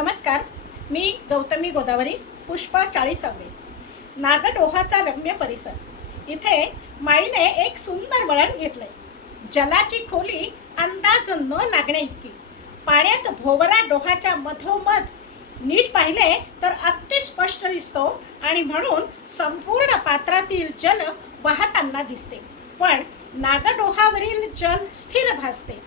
नमस्कार. मी गौतमी गोदावरी, पुष्पा 40वे. नागडोहाचा रम्य परिसर. इथे माईने एक सुंदर वळण घेतलंय. जलाची खोली अंदाज न लागण्या इतकी. पाण्यात भोवरा डोहाच्या मधोमध नीट पाहिले तर अगदी स्पष्ट दिसतो आणि म्हणून संपूर्ण पात्रातील जल वाहताना दिसते. पण नागडोहावरील जल स्थिर भासते.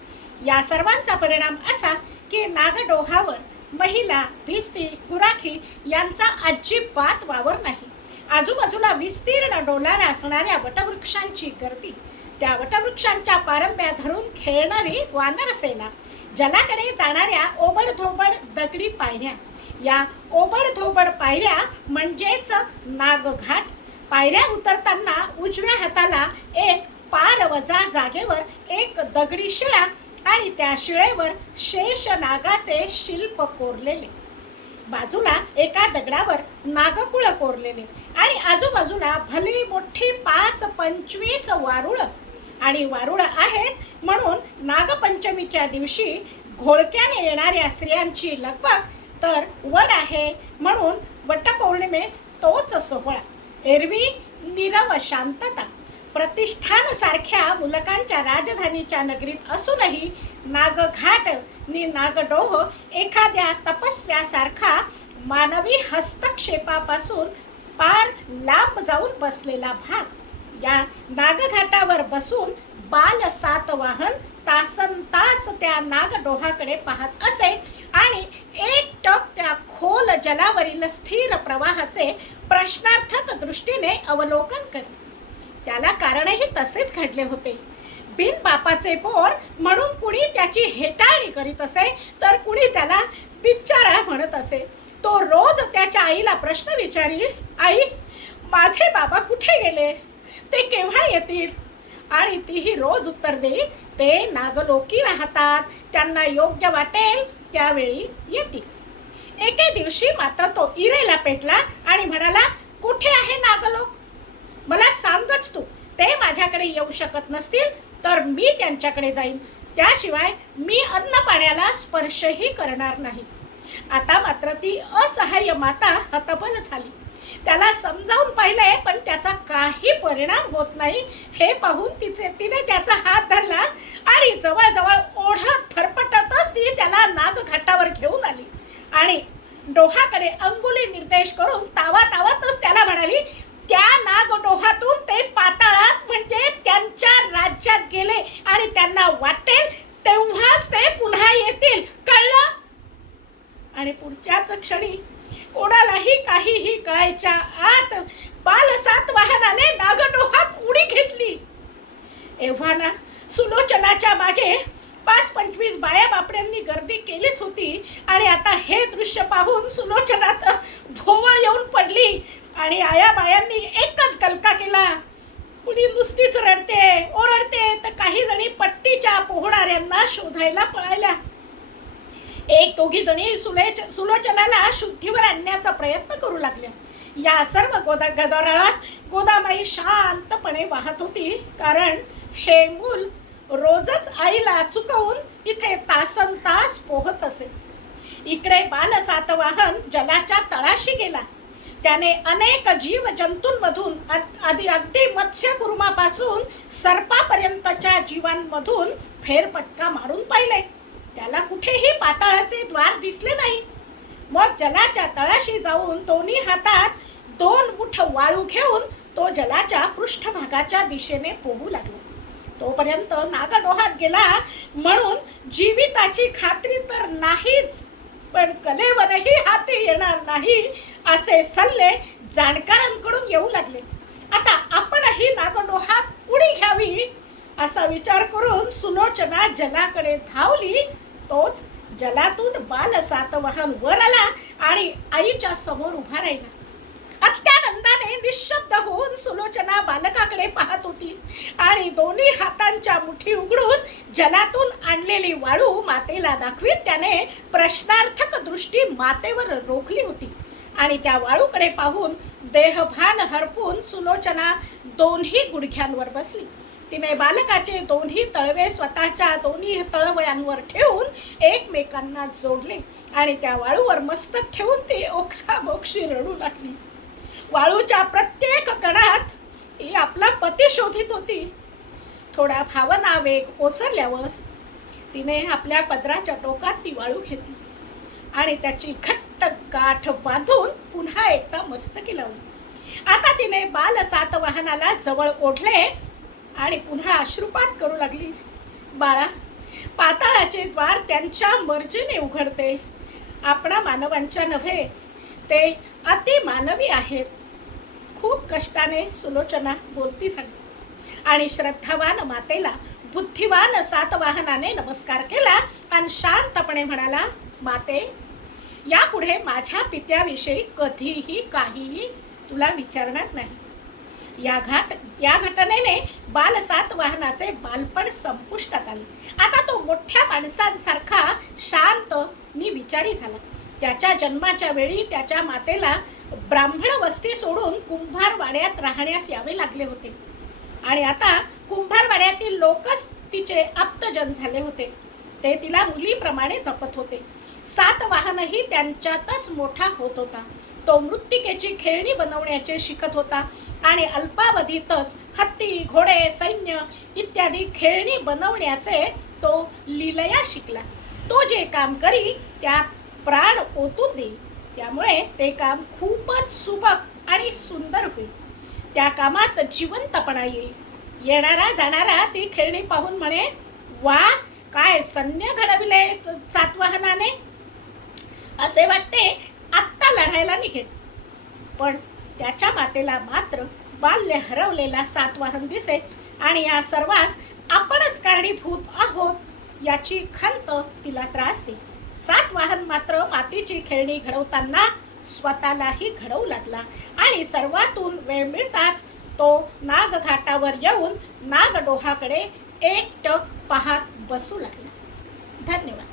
या सर्वांचा परिणाम असा की नागडोहावर महिला, भिस्ती, गुराखी यांचा अजिबात वावर नाही. आजूबाजूला विस्तीर्ण डोलारा असणाऱ्या वटवृक्षांची गर्दी, त्या वटवृक्षांच्या पारंब्या धरून खेळणारी वानरसेना, जलाकडे जाणाऱ्या ओबडधोबड दगडी पायऱ्या. या ओबडधोबड पायऱ्या म्हणजेच नागघाट. पायऱ्या उतरताना उजव्या हाताला एक पार वजा जागेवर एक दगडी शिळा आणि त्या शिळेवर शेष नागाचे शिल्प कोरलेले. बाजूला एका दगडावर नागकुळ कोरलेले आणि आजूबाजूला भली मोठी 5-25 वारुळ. आणि वारुळ आहेत म्हणून नागपंचमीच्या दिवशी घोळक्याने येणाऱ्या स्त्रियांची लगबग, तर वड आहे म्हणून वटपौर्णिमेस तोच सोहळा. एरवी नीरव शांतता. प्रतिष्ठान सारख्या मुलकांच्या राजधानीच्या नगरीत असूनही नागघाट नि नागडोह एखाद्या तपस्व्यासारखा मानवी हस्तक्षेपापासून पार लांब जाऊन बसलेला भाग. या नागघाटावर बसून बाल सातवाहन तासनतास त्या नागडोहाकडे पाहत असे आणि एकटक त्या खोल जलावरील स्थिर प्रवाहाचे प्रश्नार्थक दृष्टीने अवलोकन करी. त्याला कारणही तसेच घडले होते. बिन बापाचे पोर म्हणून कुणी त्याची हेटाळणी करीत असे तर कुणी त्याला बिचारा म्हणत असे. तो रोज त्याच्या आईला प्रश्न विचारी, आई, माझे बाबा कुठे गेले? ते केव्हा येतील? आणि तीही रोज उत्तर देई, ते नागलोकी राहतात, त्यांना योग्य वाटेल त्यावेळी येतील. एके दिवशी मात्र तो इरेला पेटला आणि म्हणाला, कुठे आहे नागलोक? मला सांगच तू. ते माझ्याकडे येऊ शकत नसतील तर मी त्यांच्याकडे जाईन. त्याशिवाय मी अन्न पाण्याला स्पर्शही करणार नाही. आता मात्र ती असहाय्य माता हतबल झाली. त्याला समजावून पाहिले पण त्याचा काही परिणाम होत नाही हे पाहून तिने त्याचा हात धरला आणि जवळजवळ ओढत फरफटतच ती त्याला नागघाटावर घेऊन आली आणि डोहाकडे अंगुली निर्देश करून तावातावातच त्याला म्हणाली, त्या नागडोहातून ते पाताळात म्हणजे त्यांच्या राज्यात गेले आणि त्यांना वाटेल तेव्हाच ते पुन्हा येतील, कळलं? आणि पुढच्याच क्षणी कोणालाही काहीही कळायच्या आत बालसातवाहनाने नागडोहात उडी घेतली. एव्हा ना सुलोचनाच्या मागे 5-25 बाया बापड्यांनी गर्दी केलीच होती आणि आता हे दृश्य पाहून सुलोचनात भोवळ येऊन पडली आणि आया बायांनी एकच गलका केला. कुणी नुसतीच रडते ओरडते तर काही जणी पट्टीच्या पोहणाऱ्यांना शोधायला पळाल्या. एक दोघी जणी सुलोचनाला शुद्धीवर आणण्याचा प्रयत्न करू लागल्या. या सर्व गदारोळात गोदाबाई शांतपणे वाहत होती, कारण हे मूल रोजच आईला चुकवून इथे तासनतास पोहत असे. इकडे बाल सातवाहन जलाच्या तळाशी गेला. त्याने अनेक जीव जंतूंमधून अगदी मत्स्यकुर्मापासून सर्पापर्यंतच्या जीवांमधून फेरफटका मारून पाहिले. त्याला कुठेही पाताळाचे द्वार दिसले नाही. मग जलाच्या तळाशी जाऊन दोन्ही हातात 2 मुठ वाळू घेऊन तो जलाच्या पृष्ठभागाच्या दिशेने पोहू लागला. तोपर्यंत नागडोहात गेला म्हणून जीविताची खात्री तर नाहीच, पण कलेवरही हाती येणार नाही असे सल्ले जाणकारांकडून येऊ लागले. आता आपणही नागडोहात उडी घ्यावी असा विचार करून सुलोचना जलाकडे धावली. तोच जलातून बाल सातवाहन वर आला आणि आईच्या समोर उभा राहिला. अत्यानंदाने निशब्द होऊन सुलोचना बालकाकडे पाहत होती आणि दोन्ही हातांच्या मुठी उघडून जलातून आणलेली वाळू मातेला दाखवीत त्याने प्रश्नार्थक दृष्टी मातेवर रोखली होती. आणि त्या वाळूकडे पाहून देहभान हरपून सुलोचना दोन्ही गुडघ्यांवर बसली. तिने बालकाचे दोन्ही तळवे स्वतःच्या दोन्ही तळवयांवर ठेवून एकमेकांना जोडले आणि त्या वाळूवर मस्तक ठेवून ती ओक्साबोक्शी रडू लागली. वाळूच्या प्रत्येक कणात ती आपला पती शोधित होती. थोडा भावना वेग ओसरल्यावर तिने आपल्या पदराच्या टोकात ती वाळू घेतली आणि त्याची घट्ट गाठ बांधून पुन्हा एकदा मस्तकी लावली. आता तिने बाल सातवाहनाला जवळ ओढले आणि पुन्हा अश्रुपात करू लागली. बाळा, पाताळाचे द्वार त्यांच्या मर्जीने उघडते. आपणा मानवांच्या नव्हे, ते अतिमानवी आहेत. खूप कष्टाने सुलोचना बोलती झाली आणि श्रद्धावान मातेला बुद्धिवान सातवाहनाने नमस्कार केला आणि शांतपणे म्हणाला, माते, यापुढे माझ्या पित्याविषयी कधीही काहीही तुला विचारणार नाही. या घटनेने बाल सातवाहनाचे बालपण संपुष्टात आले. आता तो मोठ्या माणसांसारखा शांत नि विचारी झाला. त्याच्या जन्माच्या वेळी त्याच्या मातेला ब्राह्मण वस्ती सोडून कुंभारवाड्यात राहण्यास यावे लागले होते आणि आता कुंभारवाड्यातील लोकच तिचे आप्तजन झाले होते. ते तिला मुलीप्रमाणे जपत होते. सातवाहनही त्यांच्यातच मोठा होत होता. तो मृत्तिकेची खेळणी बनवण्याचे शिकत होता आणि अल्पावधीतच हत्ती, घोडे, सैन्य इत्यादी खेळणी बनवण्याचे तो लीलया शिकला. तो जे काम करी त्यात प्राण ओतून देई. त्यामुळे ते काम खूपच सुबक आणि सुंदर होईल. त्या कामात जिवंतपणा येईल. येणारा जाणारा ती खेळणी पाहून म्हणे, वा, काय सैन्य घडविले सातवाहनाने. असे वाटते आत्ता लढायला निघेल. पण त्याच्या मातेला मात्र बाल्य हरवलेला सातवाहन दिसे आणि या सर्वांस आपणच कारणीभूत आहोत याची खंत तिला त्रास दे. सातवाहन मात्र मातीची खेळणी घडवताना स्वतःलाही घडवू लागला आणि सर्वातून वेळ मिळताच तो नागघाटावर येऊन नागडोहाकडे एकटक पाहत बसू लागला. धन्यवाद.